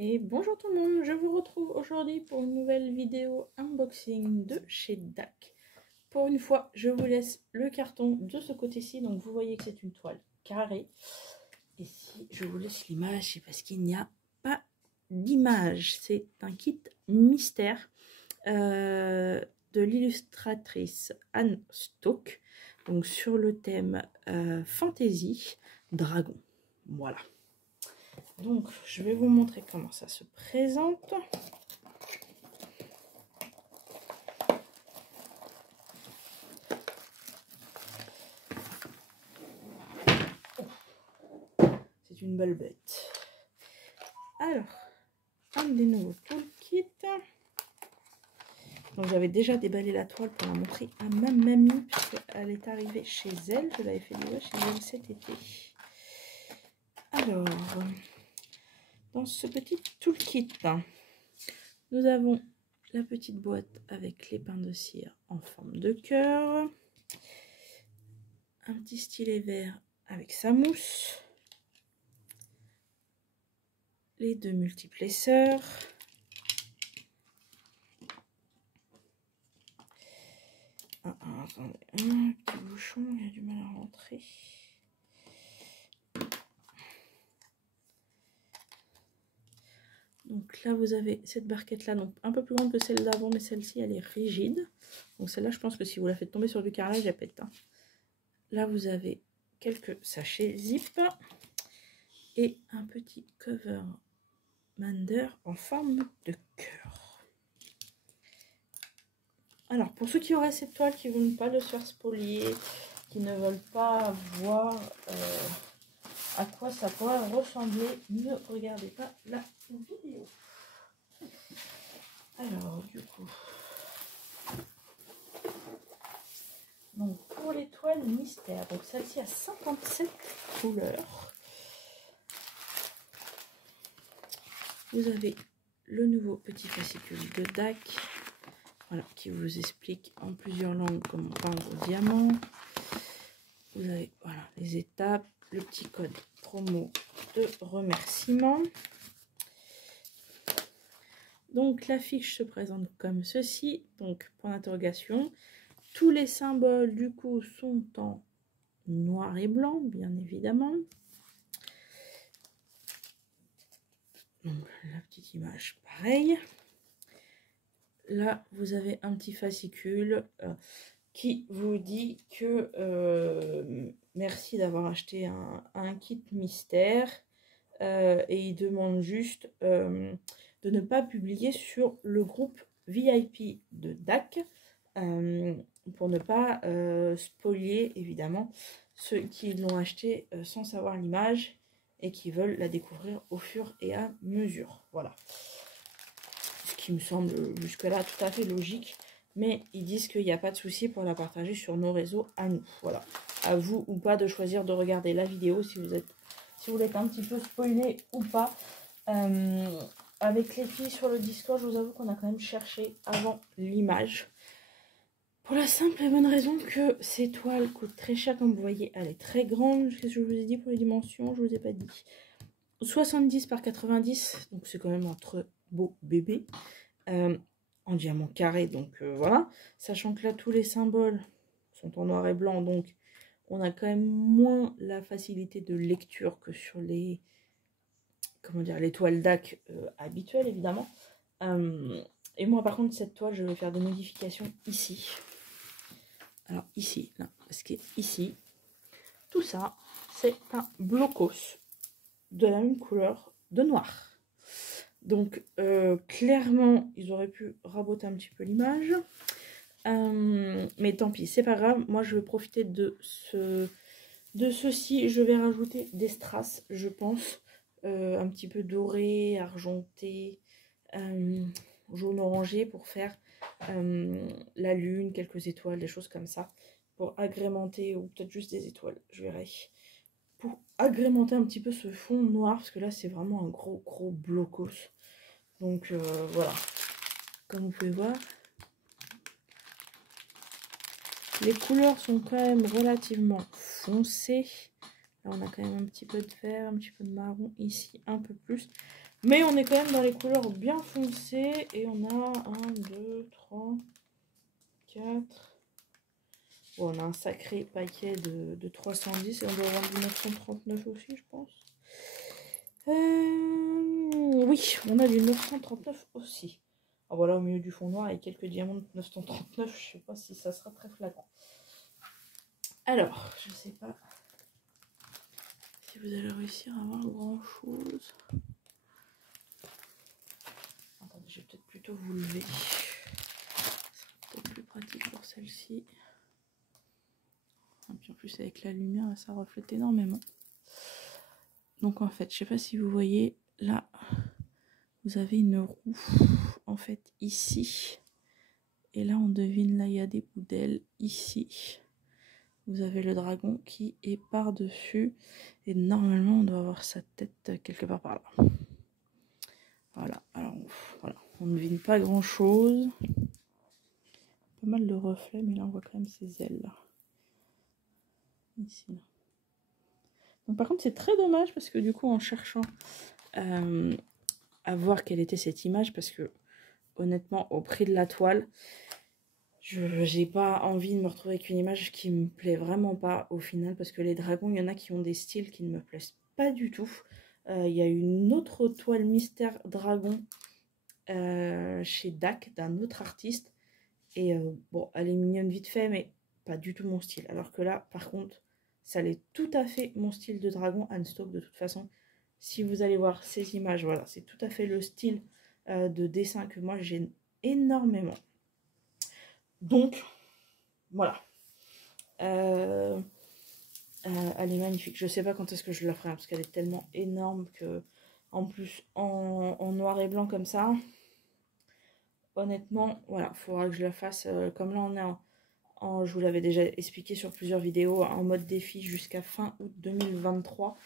Et bonjour tout le monde, je vous retrouve aujourd'hui pour une nouvelle vidéo unboxing de chez DAC. Pour une fois, je vous laisse le carton de ce côté-ci, donc vous voyez que c'est une toile carrée. Et si je vous laisse l'image, c'est parce qu'il n'y a pas d'image. C'est un kit mystère de l'illustratrice Anne Stock, donc sur le thème fantasy dragon. Voilà. Donc, je vais vous montrer comment ça se présente. C'est une belle bête. Alors, un des nouveaux toolkits. Donc, j'avais déjà déballé la toile pour la montrer à ma mamie, puisqu'elle est arrivée chez elle. Je l'avais fait déjà chez elle cet été. Alors, dans ce petit toolkit, nous avons la petite boîte avec les pains de cire en forme de cœur, un petit stylet vert avec sa mousse, les deux multiplesseurs, attendez, un petit bouchon, il y a du mal à rentrer. Donc là, vous avez cette barquette-là, donc un peu plus grande que celle d'avant, mais celle-ci, elle est rigide. Donc celle-là, je pense que si vous la faites tomber sur du carrelage, elle pète. Hein. Là, vous avez quelques sachets zip et un petit cover Mander en forme de cœur. Alors, pour ceux qui auraient cette toile, qui ne veulent pas de se faire spolier, qui ne veulent pas voir à quoi ça pourrait ressembler, ne regardez pas la vidéo. Alors, du coup, donc pour les toiles mystères, donc celle-ci a 57 couleurs. Vous avez le nouveau petit fascicule de DAC, voilà, qui vous explique en plusieurs langues comment peindre au diamant. Vous avez voilà les étapes, le petit code promo de remerciement. Donc la fiche se présente comme ceci, donc point d'interrogation. Tous les symboles du coup sont en noir et blanc, bien évidemment. Donc la petite image pareil. Là vous avez un petit fascicule qui vous dit que merci d'avoir acheté un kit mystère et il demande juste de ne pas publier sur le groupe VIP de DAC pour ne pas spolier évidemment ceux qui l'ont acheté sans savoir l'image et qui veulent la découvrir au fur et à mesure. Voilà. Ce qui me semble jusque-là tout à fait logique. Mais ils disent qu'il n'y a pas de souci pour la partager sur nos réseaux à nous. Voilà. À vous ou pas de choisir de regarder la vidéo si vous êtes un petit peu spoilé ou pas. Avec les filles sur le Discord, je vous avoue qu'on a quand même cherché avant l'image. Pour la simple et bonne raison que ces toiles coûtent très cher. Comme vous voyez, elle est très grande. Qu'est-ce que je vous ai dit pour les dimensions? Je vous ai pas dit. 70 par 90. Donc c'est quand même un très beau bébé. En diamant carré, donc voilà. Sachant que là, tous les symboles sont en noir et blanc, donc on a quand même moins la facilité de lecture que sur les, comment dire, les toiles DAC habituelles, évidemment. Et moi, par contre, cette toile, je vais faire des modifications ici. Alors, ici, là, parce qu'ici, tout ça, c'est un blocos de la même couleur de noir. Donc, clairement, ils auraient pu raboter un petit peu l'image. Mais tant pis, c'est pas grave. Moi, je vais profiter de ceci. Je vais rajouter des strass, je pense. Un petit peu doré, argenté, jaune orangé pour faire la lune, quelques étoiles, des choses comme ça. Pour agrémenter, ou peut-être juste des étoiles, je verrai. Pour agrémenter un petit peu ce fond noir, parce que là, c'est vraiment un gros blocos. Donc voilà, comme vous pouvez voir, les couleurs sont quand même relativement foncées. Là, on a quand même un petit peu de vert, un petit peu de marron, ici un peu plus. Mais on est quand même dans les couleurs bien foncées. Et on a 1, 2, 3, 4... Bon, on a un sacré paquet de 310 et on doit avoir du 939 aussi, je pense. Oui, on a du 939 aussi. Ah, voilà, au milieu du fond noir et quelques diamants de 939. Je sais pas si ça sera très flagrant. Alors, je sais pas si vous allez réussir à avoir grand chose. Attendez, je vais peut-être plutôt vous lever. Ce sera peut-être plus pratique pour celle-ci. Et puis en plus avec la lumière, ça reflète énormément. Donc en fait, je sais pas si vous voyez, là, vous avez une roue, en fait, ici. Et là, on devine, là, il y a des bouts ici. Vous avez le dragon qui est par-dessus. Et normalement, on doit avoir sa tête quelque part par là. Voilà, alors voilà, on ne devine pas grand-chose. Pas mal de reflets, mais là, on voit quand même ses ailes, là. Ici, là. Donc par contre, c'est très dommage, parce que du coup, en cherchant à voir quelle était cette image, parce que, honnêtement, au prix de la toile, j'ai pas envie de me retrouver avec une image qui me plaît vraiment pas au final, parce que les dragons, il y en a qui ont des styles qui ne me plaisent pas du tout. Il y a une autre toile mystère dragon chez DAC, d'un autre artiste, et bon, elle est mignonne vite fait, mais pas du tout mon style. Alors que là, par contre, ça l'est tout à fait mon style de dragon, Unstock de toute façon. Si vous allez voir ces images, voilà, c'est tout à fait le style de dessin que moi j'aime énormément. Donc, voilà. Elle est magnifique. Je sais pas quand est-ce que je la ferai, parce qu'elle est tellement énorme que, en plus, en noir et blanc comme ça, honnêtement, voilà, il faudra que je la fasse. Comme là, on est je vous l'avais déjà expliqué sur plusieurs vidéos, en mode défi jusqu'à fin août 2023.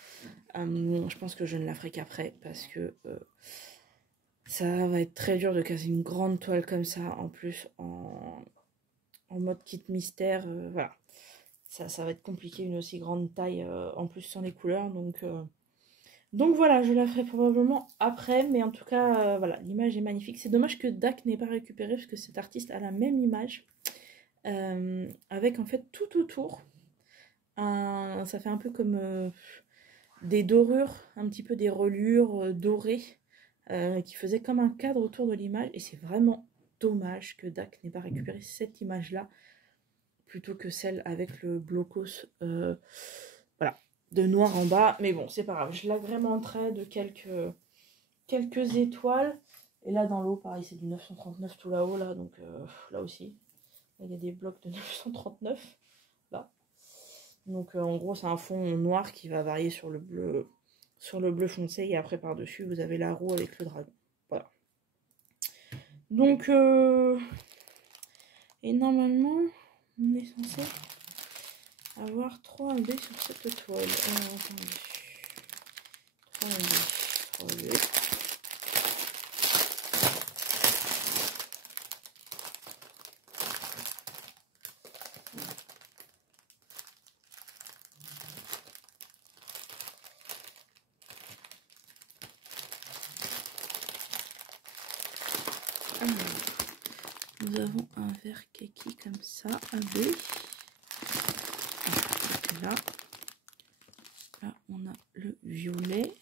Je pense que je ne la ferai qu'après, parce que ça va être très dur de casser une grande toile comme ça, en plus en mode kit mystère, voilà. Ça va être compliqué, une aussi grande taille, en plus sans les couleurs, donc voilà, je la ferai probablement après, mais en tout cas, voilà, l'image est magnifique. C'est dommage que DAC n'ait pas récupéré, parce que cet artiste a la même image, avec en fait tout autour, ça fait un peu comme des dorures, un petit peu des reliures dorées, qui faisaient comme un cadre autour de l'image, et c'est vraiment dommage que DAC n'ait pas récupéré cette image-là, plutôt que celle avec le blocos, voilà, de noir en bas. Mais bon, c'est pas grave, je l'agrémenterai de quelques étoiles. Et là, dans l'eau, pareil, c'est du 939 tout là-haut, là, donc là aussi. Là, il y a des blocs de 939, là. Donc, en gros, c'est un fond noir qui va varier sur le bleu foncé. Et après, par-dessus, vous avez la roue avec le dragon. Voilà. Donc, et normalement, on est censé avoir 3 AD sur cette toile. Attendez. 3 AD. 3 AD. Alors, nous avons un vert kaki comme ça, AB. Là, on a le violet.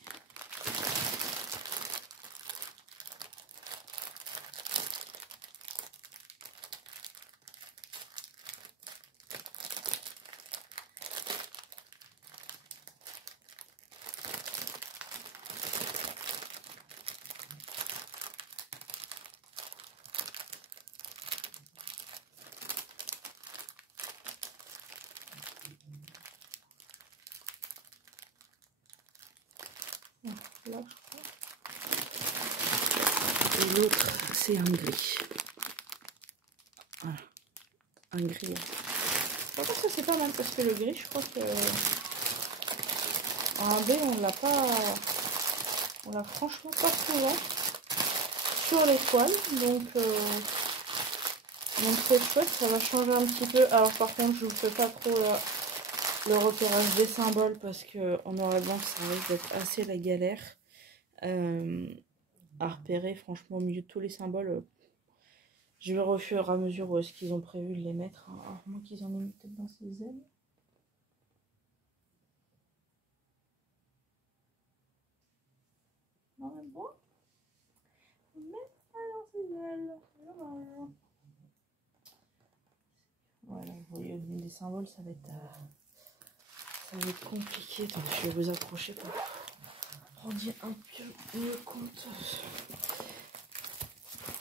Là, je crois. Et l'autre, c'est un gris. Voilà, un gris. Par contre, ça c'est pas mal, parce que le gris, je crois que en B, on l'a franchement pas souvent sur les toiles, donc c'est chouette, ça va changer un petit peu. Alors par contre, je vous fais pas trop le repérage des symboles, parce que en noir et blanc, ça risque d'être assez la galère. à repérer. Franchement, au milieu de tous les symboles, je vais au fur et à mesure où est-ce qu'ils ont prévu de les mettre. Hein. Alors, moi qu'ils en aient mis peut-être dans ses ailes. Non, mais bon. Mettre dans ses ailes. Voilà, vous voyez, au niveau des symboles, ça va être compliqué. Donc, je vais vous approcher pour prendre un peu mieux compte.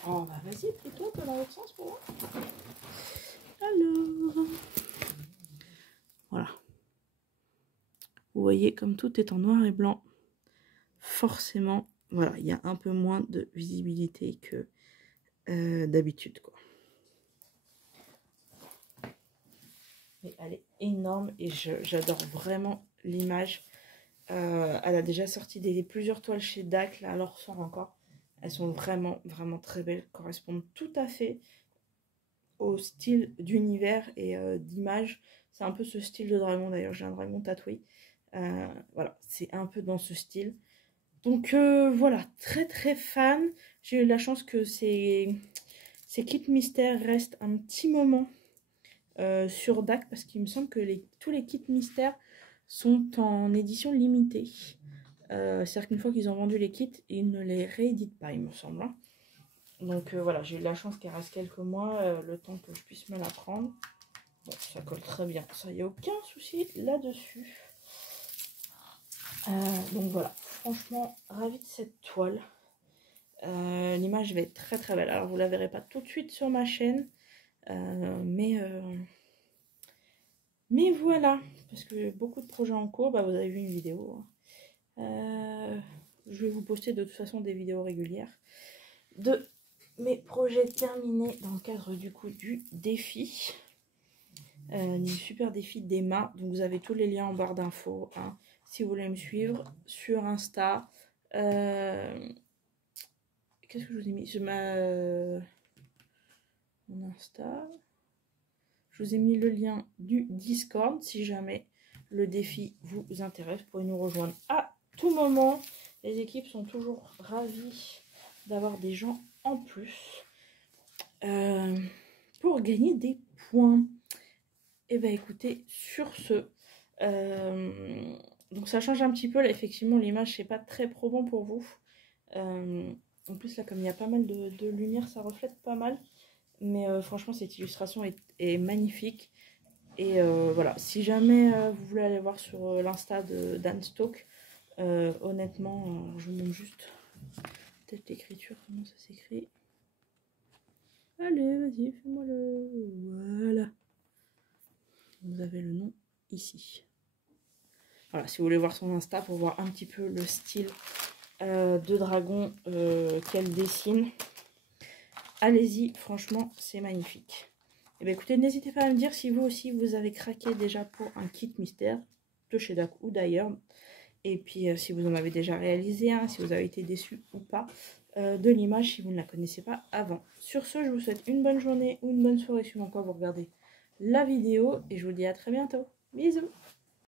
Oh, bah vas-y, plutôt que dans l'autre sens pour moi. Alors, voilà. Vous voyez, comme tout est en noir et blanc, forcément, voilà, il y a un peu moins de visibilité que d'habitude, quoi. Mais elle est énorme et j'adore vraiment l'image. Elle a déjà sorti plusieurs toiles chez DAC, là, elle en ressort encore. Elles sont vraiment, vraiment très belles, correspondent tout à fait au style d'univers et d'image. C'est un peu ce style de dragon, d'ailleurs, j'ai un dragon tatoué. Voilà, c'est un peu dans ce style. Donc voilà, très très fan. J'ai eu la chance que ces kits mystères restent un petit moment sur DAC parce qu'il me semble que tous les kits mystères sont en édition limitée. C'est-à-dire qu'une fois qu'ils ont vendu les kits, ils ne les rééditent pas, il me semble. Hein. Donc voilà, j'ai eu la chance qu'il reste quelques mois, le temps que je puisse me la prendre. Bon, ça colle très bien, ça, il n'y a aucun souci là-dessus. Donc voilà, franchement, ravie de cette toile. L'image va être très très belle. Alors vous la verrez pas tout de suite sur ma chaîne, mais voilà, parce que beaucoup de projets en cours, bah, vous avez vu une vidéo. Je vais vous poster de toute façon des vidéos régulières de mes projets terminés dans le cadre du coup du défi. Du super défi d'Emma. Donc vous avez tous les liens en barre d'infos. Hein, si vous voulez me suivre sur Insta. Qu'est-ce que je vous ai mis sur mon Insta. Je vous ai mis le lien du Discord si jamais le défi vous intéresse. Vous pouvez nous rejoindre à tout moment. Les équipes sont toujours ravies d'avoir des gens en plus pour gagner des points. Et bien écoutez, sur ce, donc ça change un petit peu, là effectivement l'image c'est pas très probant pour vous. En plus là comme il y a pas mal de lumière, ça reflète pas mal. Mais franchement cette illustration est magnifique. Et voilà, si jamais vous voulez aller voir sur l'insta d'Anne Stoke, honnêtement, je vous montre juste peut-être l'écriture, comment ça s'écrit. Allez, vas-y, fais-moi le... Voilà. Vous avez le nom ici. Voilà, si vous voulez voir son Insta pour voir un petit peu le style de dragon qu'elle dessine. Allez-y, franchement, c'est magnifique. Et bien écoutez, n'hésitez pas à me dire si vous aussi vous avez craqué déjà pour un kit mystère de chez DAC ou d'ailleurs. Et puis si vous en avez déjà réalisé un, si vous avez été déçu ou pas de l'image si vous ne la connaissez pas avant. Sur ce, je vous souhaite une bonne journée ou une bonne soirée suivant quand vous regardez la vidéo et je vous dis à très bientôt. Bisous!